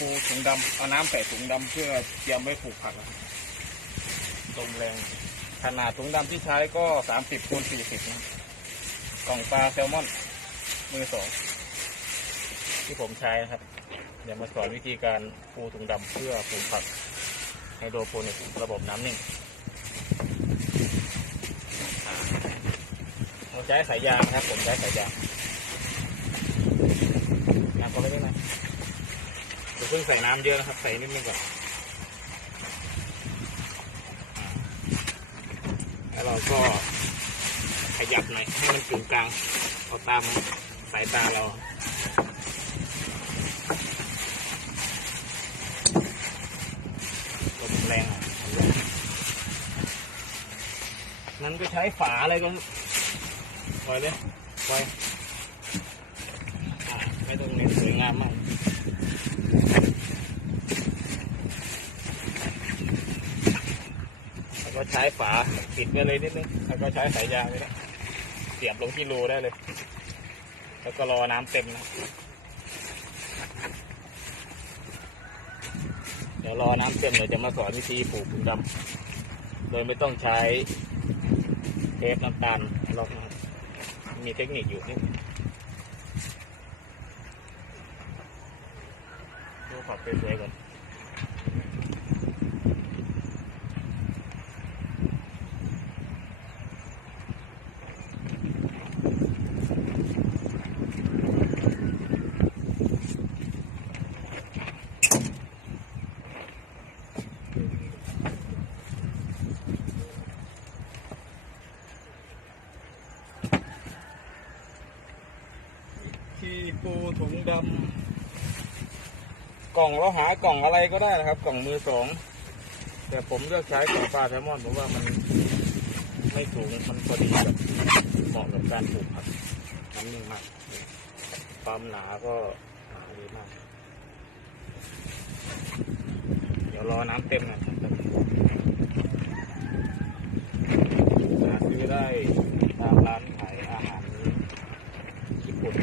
ปูถุงดำเอาน้ำใส่ถุงดำเพื่อเตรียมไว้ปลูกผักนะครับตรงแรง ขนาดถุงดำที่ใช้ก็สามสิบคูณสี่สิบกล่องปลาแซลมอน มือสองที่ผมใช้นะครับ เดี๋ยวมาสอนวิธีการปูถุงดำเพื่อปลูกผักไฮโดรโปนิกระบบน้ำนิ่งเราใช้สายยางนะครับ ผมใช้สายยางน้ำก็ไม่ได้นะ เพิ่งใส่น้ำเยอะนะครับ ใส่นิดนึงก่อนแล้วเราก็ขยับหน่อยให้มันกึ่งกลางเอาตามสายตาเราลมแรงนั้นก็ใช้ฝาอะไรก็ปล่อยเลยปล่อยไม่ต้องเน้นสวยงามมากแล้วก็ ใช้ฝาปิดไว้เลยนิดนึงแล้วก็ใช้สายยางไว้นะเสียบลงที่รูได้เลย แล้วก็รอน้ำเต็มนะเดี๋ยวรอน้ำเต็มเดี๋ยวจะมาสอนวิธีปลูกถุงดำโดยไม่ต้องใช้เทปน้ำตาลล็อกนะครับมีเทคนิคอยู่นิดนึงดูขอบเป็นสวยก่อน ที่ปู ถุงดำกล่องเราหากล่องอะไรก็ได้นะครับ กล่องมือสองแต่ผมเลือกใช้กล่องปลาแซลมอนผมว่ามันไม่สูงมันพอดีกับเหมาะกับการปลูกผักน้ำนิ่งมากความหนาก็หนาดีมาก เดี๋ยวรอน้ำเต็มนะครับหาซื้อได้ตามร้านขายอาหารญี่ปุ่น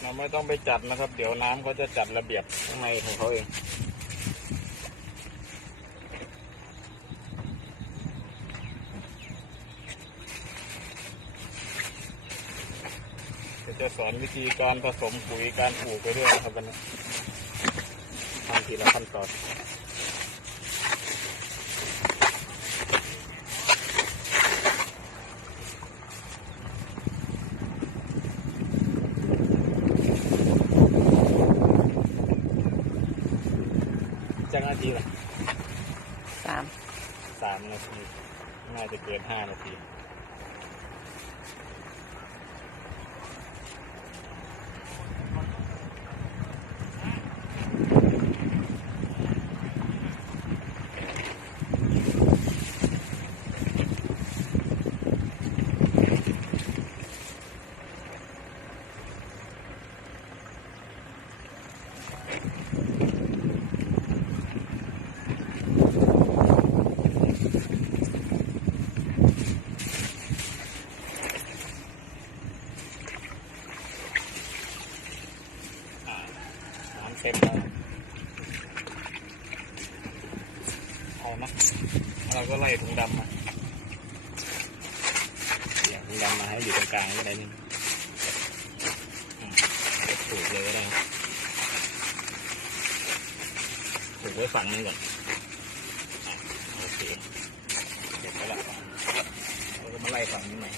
เรา ไม่ต้องไปจัดนะครับ เดี๋ยวน้ำเขาจะจัดระเบียบข้างในของเขาเองจะสอนวิธีการผสมปุ๋ยการปลูกไปด้วยนะครับวันนี้ทำทีละขั้นตอน จังนาทีละสามสามนาทีน่าจะเกินห้านาที อ่าน้ำเต็มแล้ว เอามาเราก็ไล่ถุงดำมาเดี๋ยวถุงดำมาให้อยู่ตรงกลางก็ได้นี่ถูกเลยก็ได้ถูกไว้ฝั่งนี้ก่อนโอเคเสร็จแล้วเราก็มาไล่ฝั่งนี้ใหม่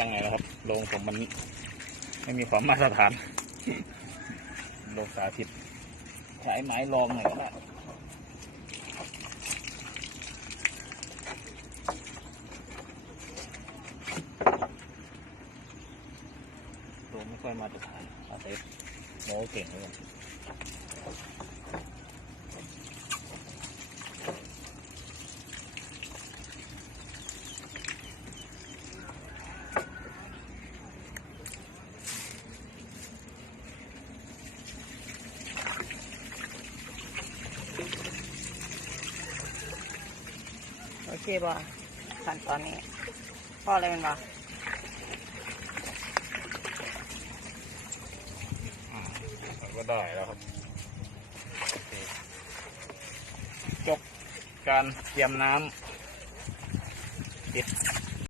ยังไงนะครับโรงผมมันไม่มีความมาตรฐานโรงสาธิตใายไม้รองหน่อยก็ได้โรงไม่ค่อยมาตรฐานอาเซฟโมเก่งเลย โอเคบ่ขั้นตอนนี้พ่ออะไรมันบ่อ่าก็ได้แล้วครับจบการเตรียมน้ำ